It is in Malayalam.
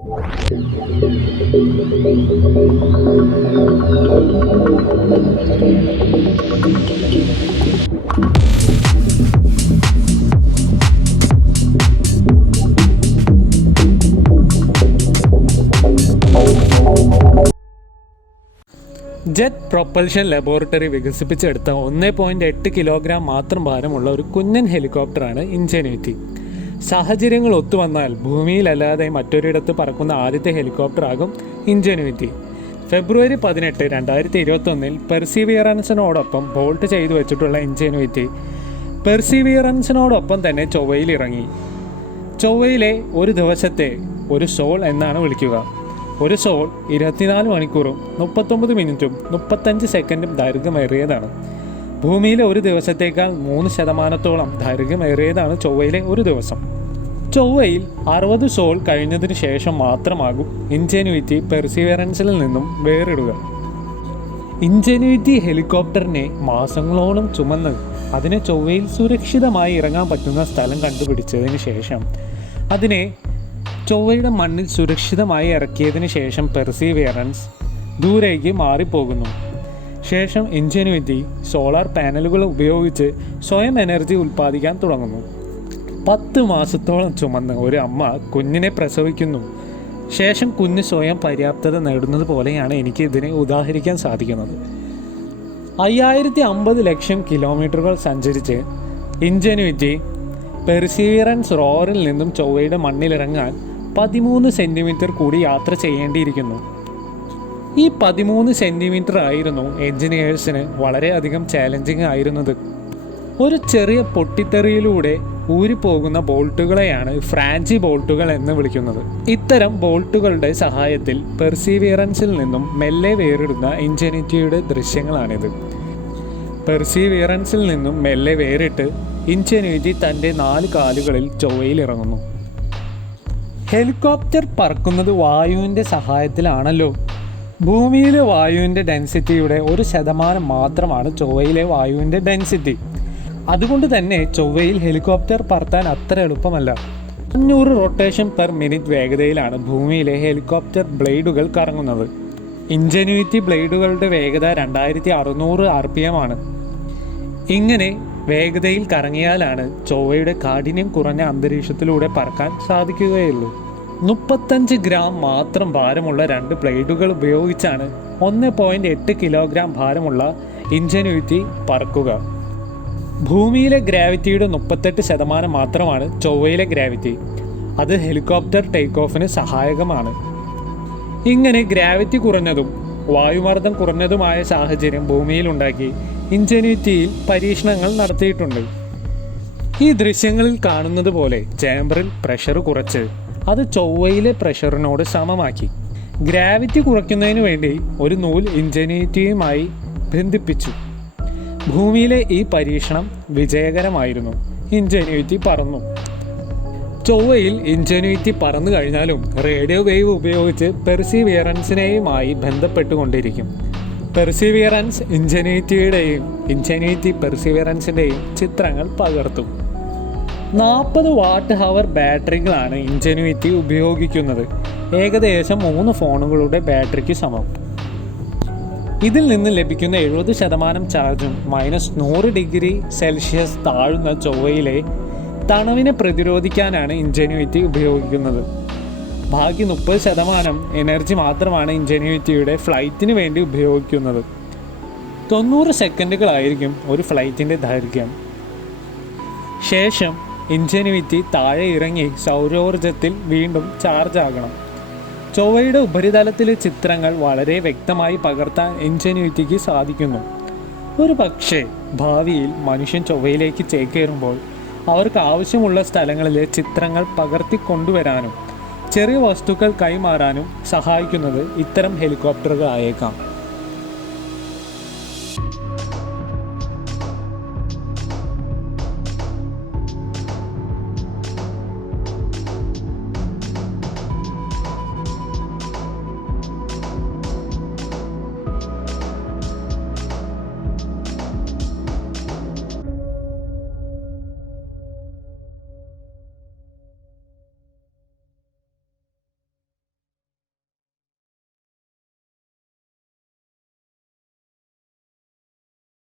ജെറ്റ് പ്രൊപ്പൽഷൻ ലബോറട്ടറി വികസിപ്പിച്ചെടുത്ത 1.8 കിലോഗ്രാം മാത്രം ഭാരമുള്ള ഒരു കുഞ്ഞൻ ഹെലികോപ്റ്ററാണ് ഇൻജെന്യൂറ്റി. സാഹചര്യങ്ങൾ ഒത്തുവന്നാൽ ഭൂമിയിലല്ലാതെ മറ്റൊരിടത്ത് പറക്കുന്ന ആദ്യത്തെ ഹെലികോപ്റ്ററാകും ഇൻജെന്യൂറ്റി. ഫെബ്രുവരി 18, 2021 പെർസീവിയറൻസിനോടൊപ്പം ബോൾട്ട് ചെയ്തു വെച്ചിട്ടുള്ള ഇൻജെന്യൂറ്റി പെർസീവിയറൻസിനോടൊപ്പം തന്നെ ചൊവ്വയിലിറങ്ങി. ചൊവ്വയിലെ ഒരു ദിവസത്തെ ഒരു സോൾ എന്നാണ് വിളിക്കുക. ഒരു സോൾ 24 മണിക്കൂറും 39 മിനിറ്റും 35 സെക്കൻഡും ദൈർഘ്യമേറിയതാണ്. ഭൂമിയിലെ ഒരു ദിവസത്തേക്കാൾ 3% ദൈർഘ്യമേറിയതാണ് ചൊവ്വയിലെ ഒരു ദിവസം. ചൊവ്വയിൽ 60 സോൾ കഴിഞ്ഞതിന് ശേഷം മാത്രമാകും ഇൻജെന്യൂറ്റി പെർസീവറൻസിൽ നിന്നും വേറിടുക. ഇൻജെന്യൂറ്റി ഹെലികോപ്റ്ററിനെ മാസങ്ങളോളം ചുമന്ന് അതിനെ ചൊവ്വയിൽ സുരക്ഷിതമായി ഇറങ്ങാൻ പറ്റുന്ന സ്ഥലം കണ്ടുപിടിച്ചതിന് ശേഷം അതിനെ ചൊവ്വയുടെ മണ്ണിൽ സുരക്ഷിതമായി ഇറക്കിയതിന് ശേഷം പെർസീവിയറൻസ് ദൂരേക്ക് മാറിപ്പോകുന്നു. ശേഷം ഇൻജെന്യൂറ്റി സോളാർ പാനലുകൾ ഉപയോഗിച്ച് സ്വയം എനർജി ഉൽപ്പാദിക്കാൻ തുടങ്ങുന്നു. 10 മാസത്തോളം ചുമന്ന് ഒരു അമ്മ കുഞ്ഞിനെ പ്രസവിക്കുന്നു. ശേഷം കുഞ്ഞ് സ്വയം പര്യാപ്തത നേടുന്നത് പോലെയാണ് എനിക്ക് ഇതിനെ ഉദാഹരിക്കാൻ സാധിക്കുന്നത്. 5050 ലക്ഷം കിലോമീറ്ററുകൾ സഞ്ചരിച്ച് ഇൻജെന്യൂറ്റി പെർസീവിയറൻസ് റോവറിൽ നിന്നും ചൊവ്വയുടെ മണ്ണിലിറങ്ങാൻ 13 സെൻറ്റിമീറ്റർ കൂടി യാത്ര ചെയ്യേണ്ടിയിരിക്കുന്നു. ഈ 13 സെൻറ്റിമീറ്റർ ആയിരുന്നു എഞ്ചിനീയേഴ്സിന് വളരെയധികം ചാലഞ്ചിങ് ആയിരുന്നത്. ഒരു ചെറിയ പൊട്ടിത്തെറിയിലൂടെ ഊരിപ്പോകുന്ന ബോൾട്ടുകളെയാണ് ഫ്രാഞ്ചി ബോൾട്ടുകൾ എന്ന് വിളിക്കുന്നത്. ഇത്തരം ബോൾട്ടുകളുടെ സഹായത്തിൽ പെർസീവിയറൻസിൽ നിന്നും മെല്ലെ വേറിടുന്ന ഇൻജെന്യൂറ്റിയുടെ ദൃശ്യങ്ങളാണിത്. പെർസീവിയറൻസിൽ നിന്നും മെല്ലെ വേറിട്ട് ഇൻജെന്യൂറ്റി തൻ്റെ 4 കാലുകളിൽ ചൊവ്വയിൽ ഇറങ്ങുന്നു. ഹെലികോപ്റ്റർ പറക്കുന്നത് വായുവിൻ്റെ സഹായത്തിലാണല്ലോ. ഭൂമിയിലെ വായുവിൻ്റെ ഡെൻസിറ്റിയുടെ 1% മാത്രമാണ് ചൊവ്വയിലെ വായുവിൻ്റെ ഡെൻസിറ്റി. അതുകൊണ്ട് തന്നെ ചൊവ്വയിൽ ഹെലികോപ്റ്റർ പറത്താൻ അത്ര എളുപ്പമല്ല. 500 റൊട്ടേഷൻ പെർ മിനിറ്റ് വേഗതയിലാണ് ഭൂമിയിലെ ഹെലികോപ്റ്റർ ബ്ലേഡുകൾ കറങ്ങുന്നത്. ഇൻജെന്യൂറ്റി ബ്ലേഡുകളുടെ വേഗത 2600 RPM ആണ്. ഇങ്ങനെ വേഗതയിൽ കറങ്ങിയാലാണ് ചൊവ്വയുടെ കാഠിന്യം കുറഞ്ഞ അന്തരീക്ഷത്തിലൂടെ പറക്കാൻ സാധിക്കുകയുള്ളൂ. 35 ഗ്രാം മാത്രം ഭാരമുള്ള 2 ബ്ലേഡുകൾ ഉപയോഗിച്ചാണ് 1.8 കിലോഗ്രാം ഭാരമുള്ള ഇൻജെന്യൂറ്റി പറക്കുക. ഭൂമിയിലെ ഗ്രാവിറ്റിയുടെ 38% മാത്രമാണ് ചൊവ്വയിലെ ഗ്രാവിറ്റി. അത് ഹെലികോപ്റ്റർ ടേക്ക് ഓഫിന് സഹായകമാണ്. ഇങ്ങനെ ഗ്രാവിറ്റി കുറഞ്ഞതും വായുമർദ്ദം കുറഞ്ഞതുമായ സാഹചര്യം ഭൂമിയിലുണ്ടാക്കി ഇൻജെന്യൂറ്റിയിൽ പരീക്ഷണങ്ങൾ നടത്തിയിട്ടുണ്ട്. ഈ ദൃശ്യങ്ങളിൽ കാണുന്നത് പോലെ ചേംബറിൽ പ്രഷർ കുറച്ച് അത് ചൊവ്വയിലെ പ്രഷറിനോട് സമമാക്കി. ഗ്രാവിറ്റി കുറയ്ക്കുന്നതിന് വേണ്ടി ഒരു നൂൽ ഇൻജെന്യൂറ്റിയുമായി ബന്ധിപ്പിച്ചു. ഭൂമിയിലെ ഈ പരീക്ഷണം വിജയകരമായിരുന്നു. ഇൻജെന്യൂറ്റി പറന്നു. ചൊവ്വയിൽ ഇൻജെന്യൂറ്റി പറന്നു കഴിഞ്ഞാലും റേഡിയോ വേവ് ഉപയോഗിച്ച് പെർസീവിയറൻസിനെയുമായി ബന്ധപ്പെട്ടുകൊണ്ടിരിക്കും. പെർസീവിയറൻസ് ഇൻജെന്യൂറ്റിയുടെയും ഇൻജെന്യൂറ്റി പെർസീവിയറൻസിൻ്റെയും ചിത്രങ്ങൾ പകർത്തും. 40 വാട്ട് ഹവർ ബാറ്ററികളാണ് ഇൻജെന്യൂറ്റി ഉപയോഗിക്കുന്നത്. ഏകദേശം 3 ഫോണുകളുടെ ബാറ്ററിക്ക് സമം. ഇതിൽ നിന്ന് ലഭിക്കുന്ന 70% ചാർജും -100 ഡിഗ്രി സെൽഷ്യസ് താഴുന്ന ചൊവ്വയിലെ തണുവിനെ പ്രതിരോധിക്കാനാണ് ഇൻജെന്യൂറ്റി ഉപയോഗിക്കുന്നത്. ബാക്കി 30% എനർജി മാത്രമാണ് ഇൻജെന്യൂറ്റിയുടെ ഫ്ലൈറ്റിന് വേണ്ടി ഉപയോഗിക്കുന്നത്. 90 സെക്കൻഡുകളായിരിക്കും ഒരു ഫ്ലൈറ്റിൻ്റെ ദൈർഘ്യം. ശേഷം ഇൻജെന്യൂറ്റി താഴെ ഇറങ്ങി സൗരോർജത്തിൽ വീണ്ടും ചാർജ് ആകണം. ചൊവ്വയുടെ ഉപരിതലത്തിലെ ചിത്രങ്ങൾ വളരെ വ്യക്തമായി പകർത്താൻ ഇൻജെന്യൂറ്റിക്ക് സാധിക്കുന്നു. ഒരു പക്ഷേ ഭാവിയിൽ മനുഷ്യൻ ചൊവ്വയിലേക്ക് ചേക്കേറുമ്പോൾ അവർക്ക് ആവശ്യമുള്ള സ്ഥലങ്ങളിലെ ചിത്രങ്ങൾ പകർത്തിക്കൊണ്ടുവരാനും ചെറിയ വസ്തുക്കൾ കൈമാറാനും സഹായിക്കുന്നത് ഇത്തരം ഹെലികോപ്റ്ററുകളായേക്കാം.